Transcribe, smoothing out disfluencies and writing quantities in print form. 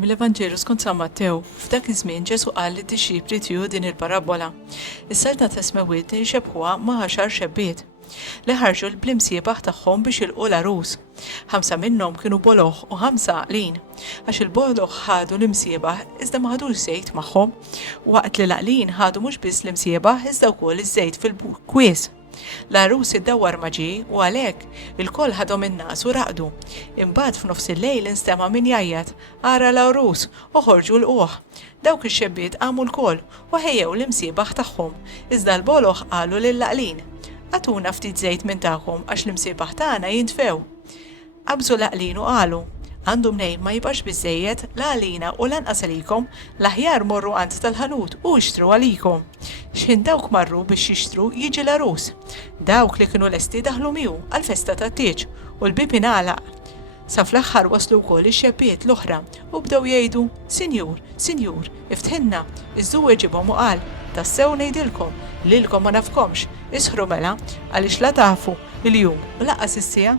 mill-Evanġelu skont San Mattew, f'dak iż-żmien Ġesu qal lid-dixxipri tiegħu din il-parabola. Is-salta ta' smewiet jxebbħuha ma' 10 xebbiet li ħarġu bl-imsiebaħ tagħhom biex ilqu l-arus. 5 minnhom kienu boloħ u 5 għaqlin, għax il-boloħ ħadu l-imsiebaħ iżda ma ħadux żejt magħhom, waqt li l-għaqlin ħadu mhux biss l-imsiebaħ iżda wkoll iż-żejt fil-kwies. L-arus iddawwar ma ġie u għalhekk il-koll ħadhom in-nas u raqdu. Imbagħad f'nofs il-lejl instema' min jgħajjad, ara l-arus u ħorġu lquh. Dawk ix-xebbiet qamu l-koll u ħejjew l-imsiebaħ tagħhom, iżda l-boloħ qalu lill-għaqlin, għatuna ftit żejt minn tagħkom għax l-imsiebaħ tagħna jintfew. Qabżu l-għaqlin u qalu, għandu mnejn ma jibqax biżżejjed la għalina u lanqas għalikom, l-aħjar morru għand tal-ħanut u ixtru għalikom. X'in dawk marru biex jixtru jiġi l-arus. Dawk li kienu lesti daħlu miegħu għall-festa tat-tieġ u l-bib ingħalaq. Sa fl-aħħar waslu wkoll ix-xebbiet l-oħra u bdew jgħidu, Sinjur, Sinjur, iftħilna, iż-żewġ ġibhom u qal, tassew ngħidilkom, lilkom ma nafkomx, isħru mela għaliex la tafu il-jum u laqqas is-sija